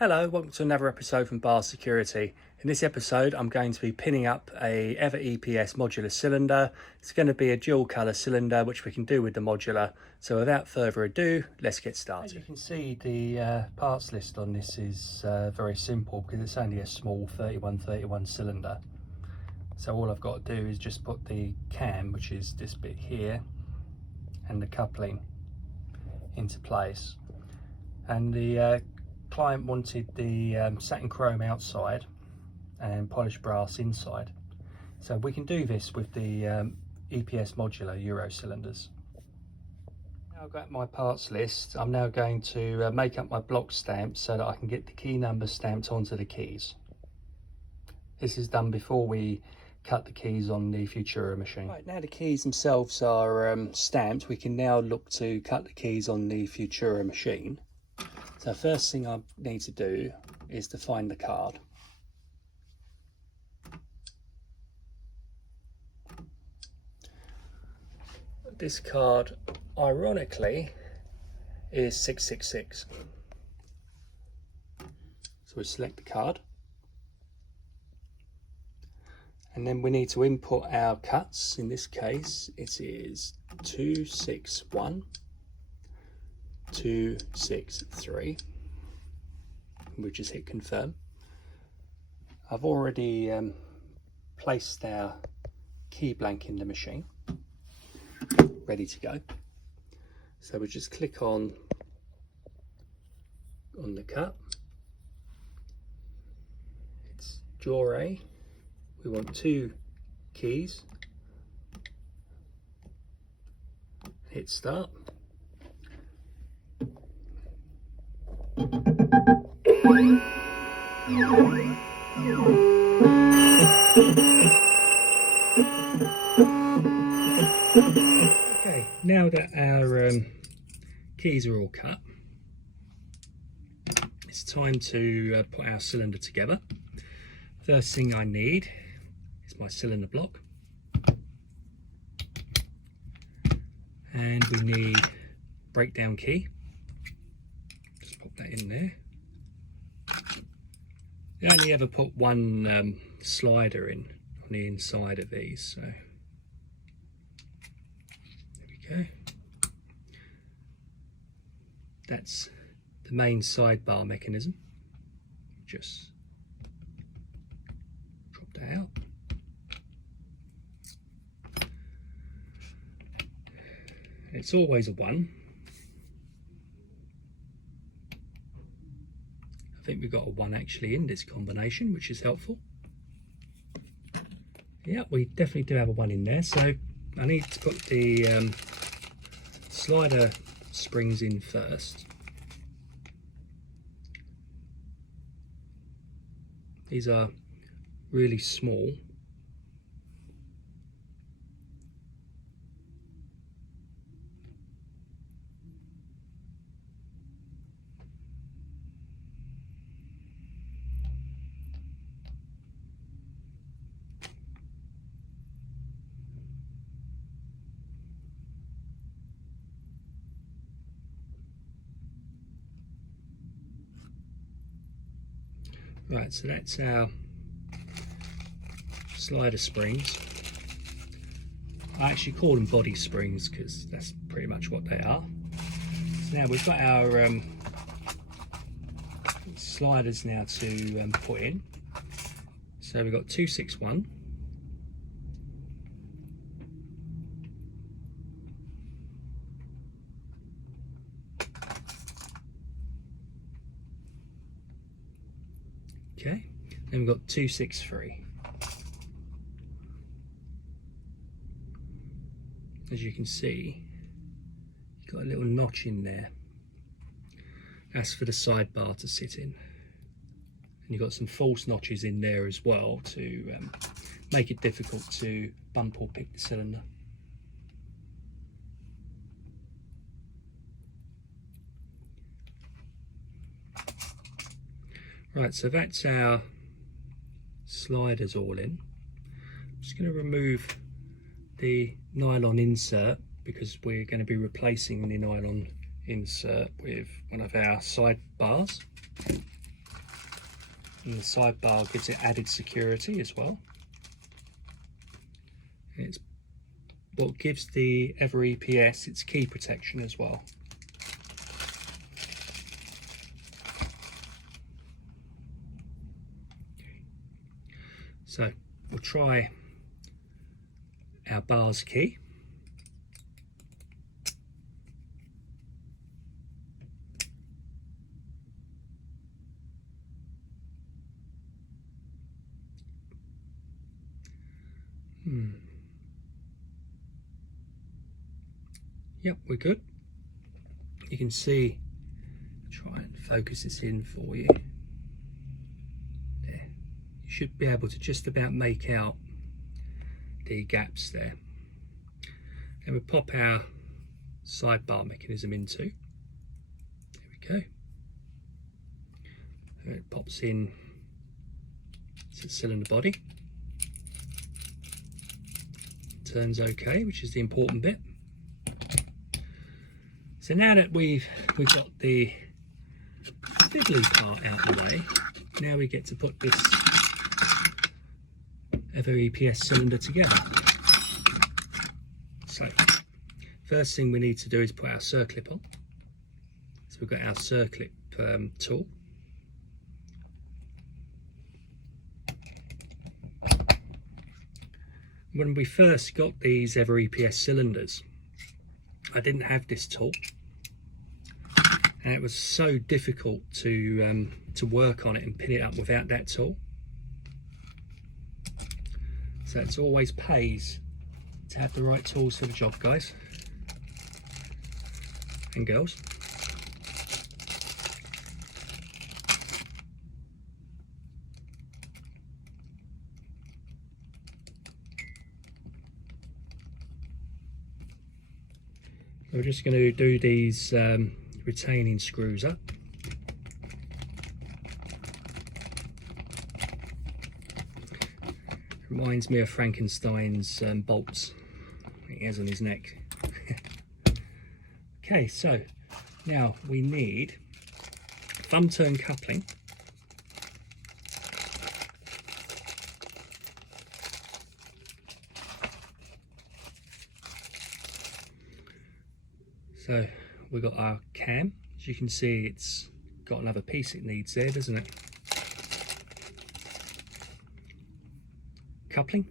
Hello, welcome to another episode from Bar Security. In this episode, I'm going to be pinning up a EVVA EPS modular cylinder. It's going to be a dual colour cylinder, which we can do with the modular. So without further ado, let's get started. As you can see, the parts list on this is very simple because it's only a small 3131 cylinder. So all I've got to do is just put the cam, which is this bit here, and the coupling into place. And the client wanted the satin chrome outside and polished brass inside, so we can do this with the EPS modular Euro cylinders. Now I've got my parts list. I'm now going to make up my block stamps so that I can get the key numbers stamped onto the keys. This is done before we cut the keys on the Futura machine. Right, now the keys themselves are stamped, we can now look to cut the keys on the Futura machine. So first thing I need to do is to find the card. This card, ironically, is 666. So we select the card. And then we need to input our cuts. In this case, it is 261. 263. We just hit confirm. I've already placed our key blank in the machine, ready to go. So we just click on the cut. It's draw A. We want 2 keys. Hit start. Okay, now that our keys are all cut, it's time to put our cylinder together. First thing I need is my cylinder block, and we need breakdown key. Just pop that in there. I only ever put one slider in on the inside of these, so there we go. That's the main sidebar mechanism. Just drop that out. It's always a 1. I think we've got a 1 actually in this combination, which is helpful. Yeah, we definitely do have a 1 in there. So I need to put the slider springs in first. These are really small. Right, so that's our slider springs. I actually call them body springs because that's pretty much what they are. So now we've got our sliders now to put in. So we've got 261. Okay, then we've got 263. As you can see, you've got a little notch in there. That's for the sidebar to sit in. And you've got some false notches in there as well to make it difficult to bump or pick the cylinder. Right, so that's our sliders all in. I'm just going to remove the nylon insert because we're going to be replacing the nylon insert with one of our side bars. And the sidebar gives it added security as well. And it's what gives the EVVA EPS its key protection as well. So we'll try our bars key. Yep, we're good. You can see, try and focus this in for you. There. You should be able to just about make out the gaps there. And we'll pop our sidebar mechanism into. There we go. And it pops in to the cylinder body. Turns okay, which is the important bit. So now that we've got the fiddly part out of the way, now we get to put this EVVA EPS cylinder together. So first thing we need to do is put our circlip on. So we've got our circlip tool. When we first got these EVVA EPS cylinders, I didn't have this tool. And it was so difficult to work on it and pin it up without that tool. So it's always pays to have the right tools for the job, guys and girls. We're just going to do these retaining screws up. Reminds me of Frankenstein's bolts he has on his neck. Okay, so now we need thumb turn coupling. So we've got our cam. As you can see, it's got another piece it needs there, doesn't it? Coupling.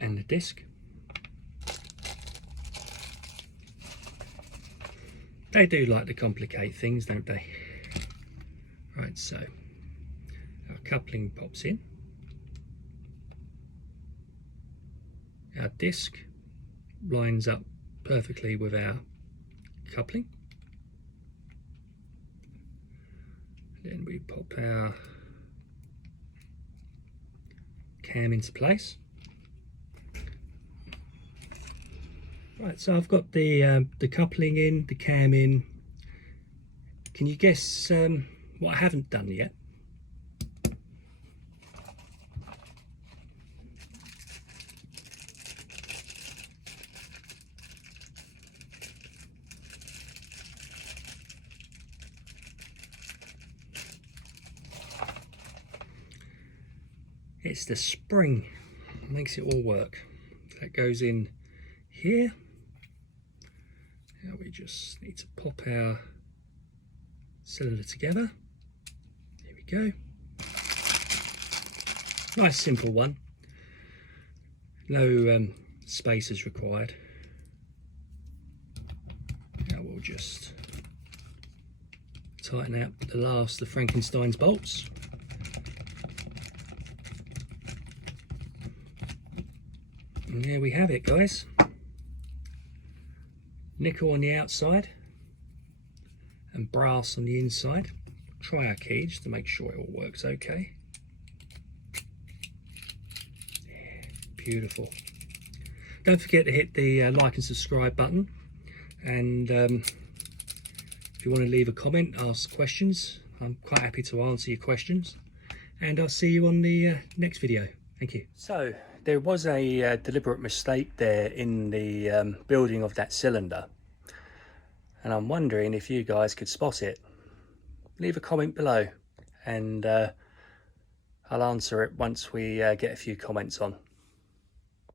And the disc. They do like to complicate things, don't they? Right, so our coupling pops in. Our disc lines up perfectly with our coupling. Then we pop our cam into place. Right, so I've got the coupling in, the cam in. Can you guess what I haven't done yet? It's the spring, makes it all work. That goes in here. Now we just need to pop our cylinder together. There we go. Nice simple one. No spacers required. Now we'll just tighten out the last of Frankenstein's bolts. And there we have it, guys. Nickel on the outside and brass on the inside. Try our key just to make sure it all works okay. Yeah, beautiful. Don't forget to hit the like and subscribe button, and if you want to leave a comment, ask questions, I'm quite happy to answer your questions, and I'll see you on the next video. Thank you. So there was a deliberate mistake there in the building of that cylinder, and I'm wondering if you guys could spot it. Leave a comment below, and I'll answer it once we get a few comments on.